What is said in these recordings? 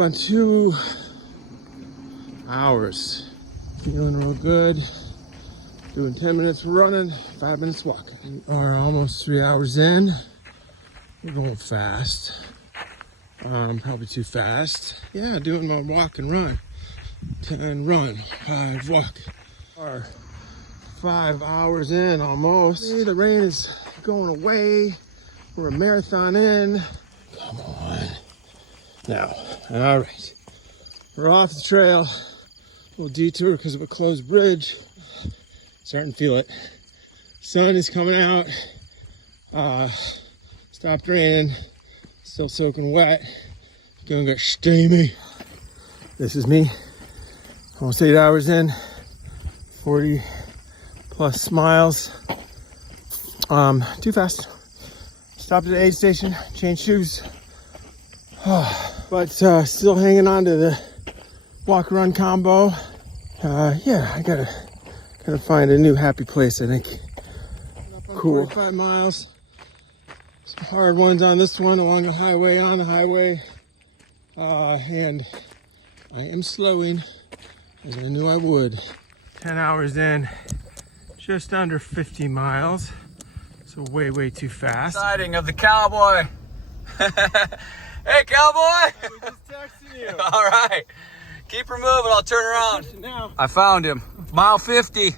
on 2 hours. Feeling real good. Doing 10 minutes running, 5 minutes walking. We are almost 3 hours in. We're going fast. Probably too fast. Yeah, doing my walk and run. 10 run, 5 walk. Are 5 hours in almost. See, the rain is going away. We're a marathon in. Come on. Now, all right. We're off the trail. A little detour because of a closed bridge. Starting to feel it. Sun is coming out. Stopped raining. Still soaking wet. Gonna get steamy. This is me. Almost 8 hours in. 40 plus miles. Too fast. Stopped at the aid station. Changed shoes. But still hanging on to the walk run combo. Yeah, I gotta find a new happy place, I think. Cool. 45 miles. Some hard ones on this one along the highway, on the highway. And I am slowing as I knew I would. 10 hours in, just under 50 miles. So way too fast. Sighting of the cowboy. Hey, cowboy! I was just texting you. All right. Keep her moving, I'll turn around. Now. I found him. Mile 50.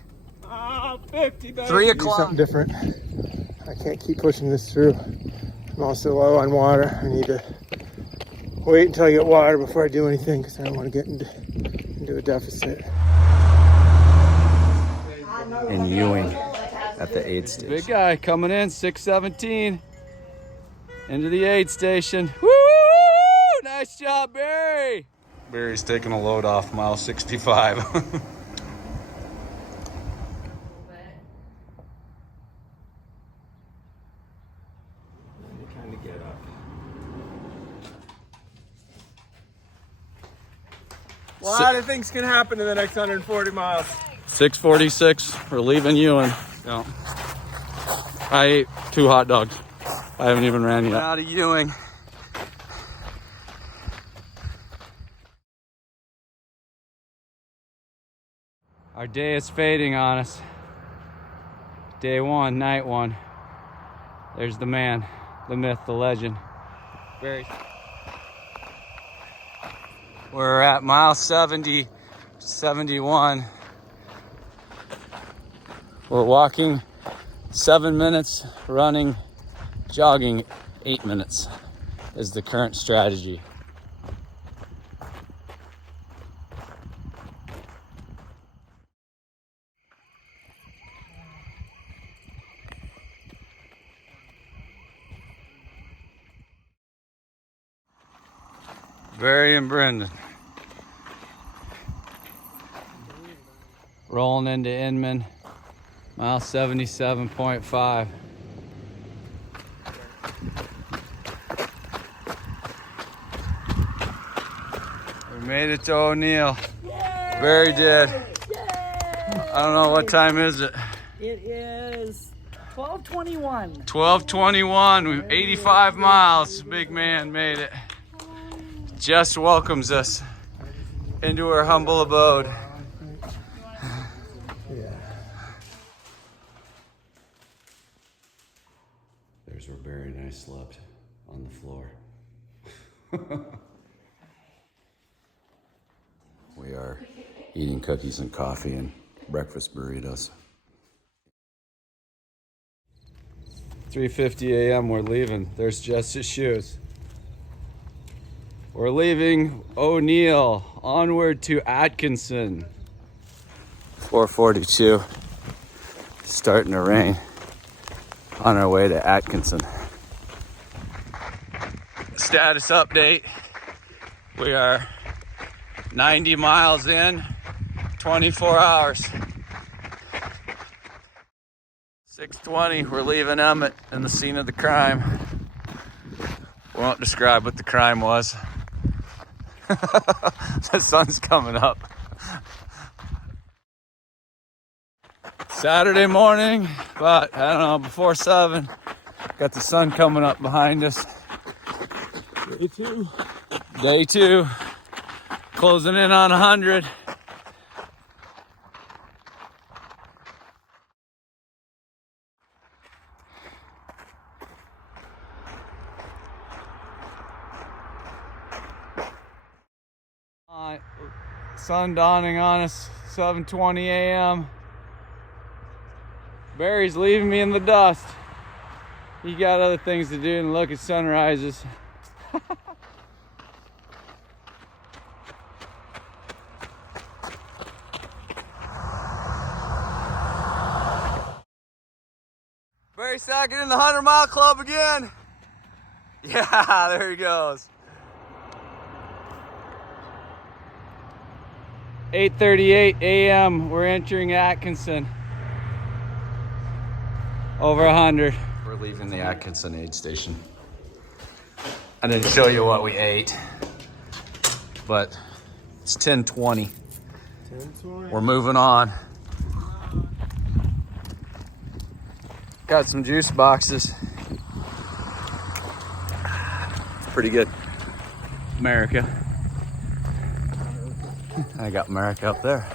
50, baby. 3 Do o'clock. something different. I can't keep pushing this through. I'm also low on water. I need to wait until I get water before I do anything because I don't want to get into a deficit. In Ewing at the aid station. Big guy coming in, 617. Into the aid station. Woo! Nice job, Barry. Barry's taking a load off mile 65. A lot of things can happen in the next 140 miles. 6:46, we're leaving Ewing. Yeah. I ate 2 hot dogs. I haven't even ran yet. Out of Ewing. Our day is fading on us. Day 1, night 1. There's the man, the myth, the legend. Very. We're at mile 70, 71. We're walking 7 minutes, running, jogging 8 minutes is the current strategy. Barry and Brendan. Rolling into Inman, mile 77.5. We made it to O'Neill. Yay! Barry did. Yay! I don't know, what time is it? It is 12:21. 12:21, 85 miles. Big man made it. Jess welcomes us into her humble abode. There's where Barry and I slept, on the floor. We are eating cookies and coffee and breakfast burritos. 3:50 a.m. we're leaving. There's Jess's shoes. We're leaving O'Neill, onward to Atkinson. 4:42, starting to rain. On our way to Atkinson. Status update. We are 90 miles in, 24 hours. 6:20, we're leaving Emmett in the scene of the crime. We won't describe what the crime was. The sun's coming up. Saturday morning, but I don't know, before 7. Got the sun coming up behind us. Day 2. Day 2. Closing in on 100. Sun dawning on us, 7:20 a.m. Barry's leaving me in the dust. He got other things to do and look at sunrises. Barry Sackett in the 100-mile club again. Yeah, there he goes. 8:38 a.m. We're entering Atkinson. Over 100. We're leaving the Atkinson aid station. I didn't show you what we ate, but it's 10:20. We're moving on. Got some juice boxes. Pretty good. America. I got America up there.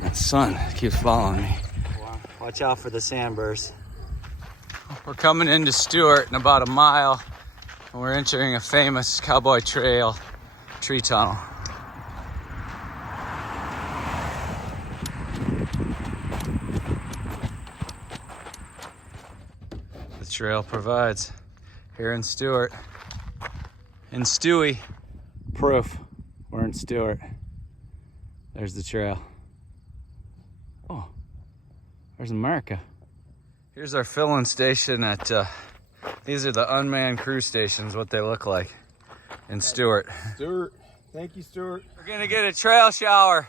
That sun keeps following me. Watch out for the sandburrs. We're coming into Stewart in about a mile, and we're entering a famous Cowboy Trail tree tunnel. The trail provides here in Stewart, in Stewie, proof we're in Stewart. There's the trail. Oh, there's America. Here's our filling station at, these are the unmanned crew stations, what they look like in Stewart. Stuart, thank you, Stuart. We're gonna get a trail shower.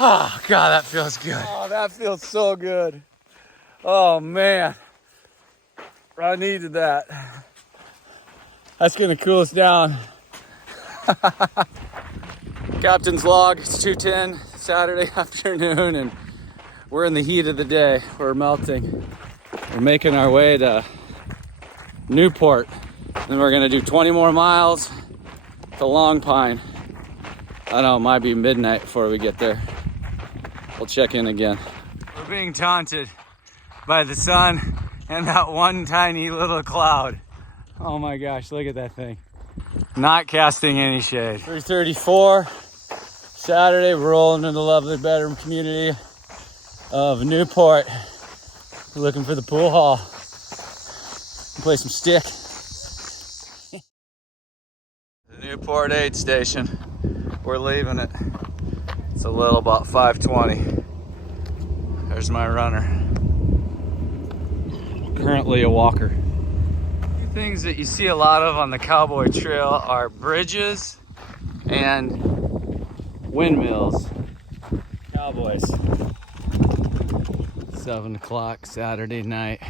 Oh God, that feels good. Oh, that feels so good. Oh man, I needed that. That's gonna cool us down. Captain's log, it's 2:10 Saturday afternoon, and we're in the heat of the day. We're melting. We're making our way to Newport. Then we're gonna do 20 more miles to Long Pine. I don't know, it might be midnight before we get there. We'll check in again. We're being taunted by the sun and that one tiny little cloud. Oh my gosh, look at that thing. Not casting any shade. 3:34 Saturday, we're rolling in the lovely bedroom community of Newport. We're looking for the pool hall. Play some stick. The Newport aid station. We're leaving it. It's a little about 5:20. There's my runner. Currently a walker. Things that you see a lot of on the Cowboy Trail are bridges and windmills. Cowboys. 7 o'clock Saturday night.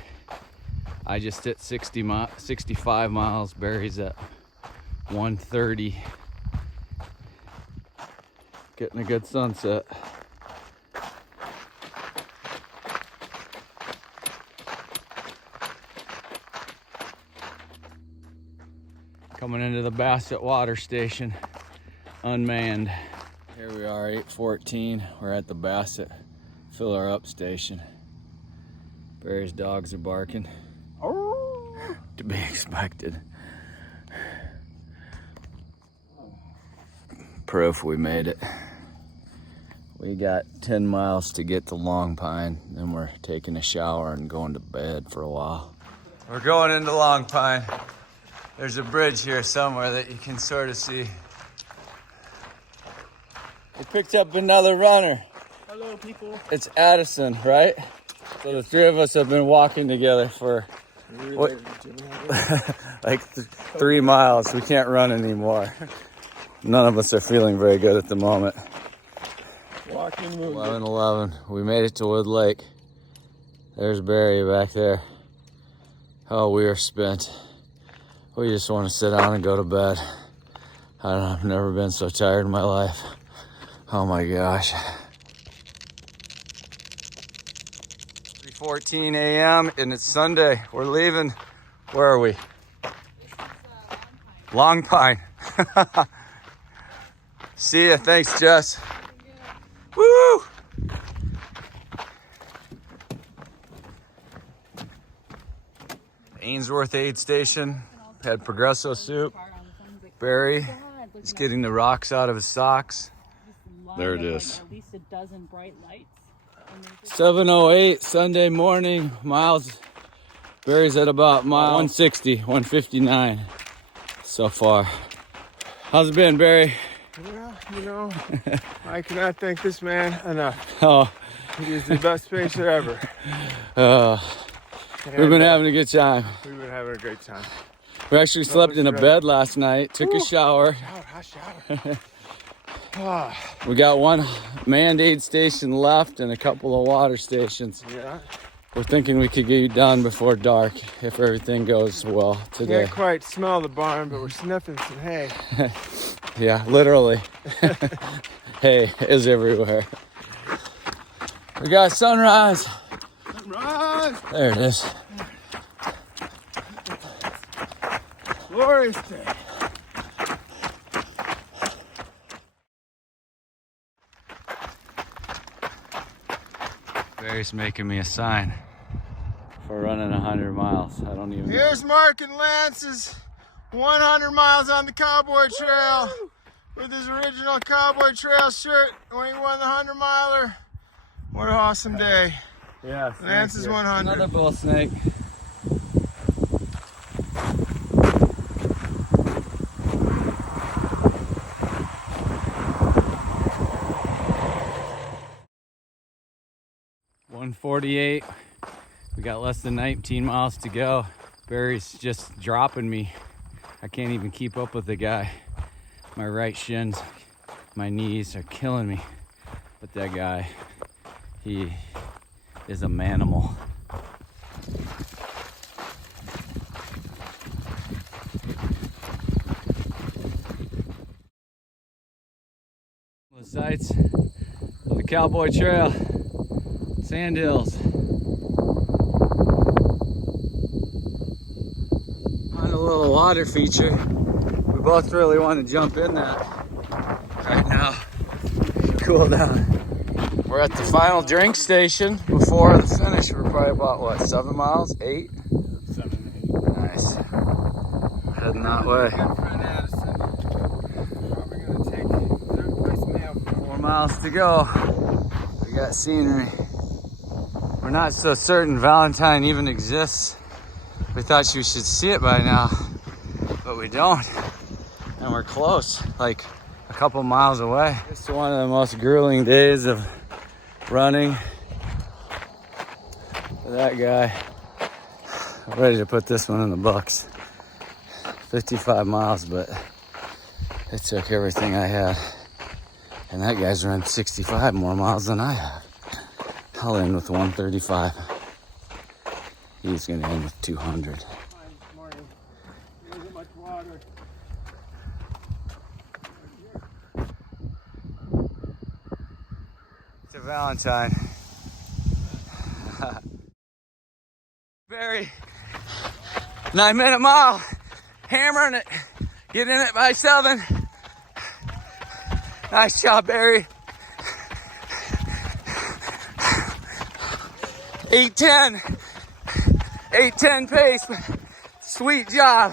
I just hit 65 miles. Barry's at 130. Getting a good sunset. Coming into the Bassett Water Station, unmanned. Here we are, 8:14. We're at the Bassett Fill Her Up Station. Barry's dogs are barking. To be expected. Proof we made it. We got 10 miles to get to Long Pine, then we're taking a shower and going to bed for a while. We're going into Long Pine. There's a bridge here somewhere that you can sort of see. We picked up another runner. Hello, people. It's Addison, right? So the three of us have been walking together for like 3 miles. We can't run anymore. None of us are feeling very good at the moment. 11:11. We made it to Wood Lake. There's Barry back there. Oh, we are spent. We just want to sit down and go to bed. I don't know, I've never been so tired in my life. Oh my gosh. 3:14 a.m. and it's Sunday. We're leaving. Where are we? Long Pine. See ya. Thanks, Jess. Woo! Ainsworth aid station. Had Progresso soup. Barry is getting the rocks out of his socks. There it is. At least a dozen bright lights. 7:08 Sunday morning. Miles. Barry's at about mile 160, 159 so far. How's it been, Barry? Well, you know, I cannot thank this man enough. Oh, He is the best pacer ever. we've been having a good time. We've been having a great time. We actually slept in a bed last night, took a shower. Hot shower. We got one manned aid station left and a couple of water stations. Yeah. We're thinking we could get done before dark if everything goes well today. Can't quite smell the barn, but we're sniffing some hay. Yeah, literally. Hay is everywhere. We got sunrise. Sunrise! There it is. Glorious day. Barry's making me a sign for running 100 miles. I don't even know. Here's Mark and Lance's 100 miles on the Cowboy Trail with his original Cowboy Trail shirt when he won the 100 miler. What an awesome day. Yeah, Lance's 100. another bull snake. .148. We got less than 19 miles to go. Barry's just dropping me. I can't even keep up with the guy. My right shins, my knees are killing me. But that guy, he is a manimal. The sights of the Cowboy Trail, sand hills. On a little water feature. We both really want to jump in that right now. Cool down. We're at the final drink station before the finish. We're probably about what, 7 miles? 8? 7, 8. Nice. Heading that way. Probably gonna take third place mail. 4 miles to go. We got scenery. We're not so certain Valentine even exists. We thought you should see it by now, but we don't. And we're close, like a couple miles away. It's one of the most grueling days of running for that guy. I'm ready to put this one in the books. 55 miles, but it took everything I had. And that guy's run 65 more miles than I have. I'll end with 135. He's gonna end with 200. Morning. There isn't much water. To Valentine. Barry, 9-minute mile, hammering it, get in it by 7. Nice job, Barry. 8:10, 8:10 pace, sweet job.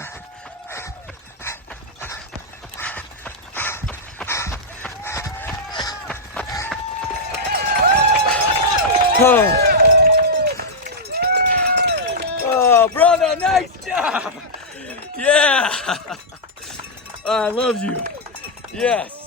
Oh, brother, nice job. Yeah. I love you. Yes.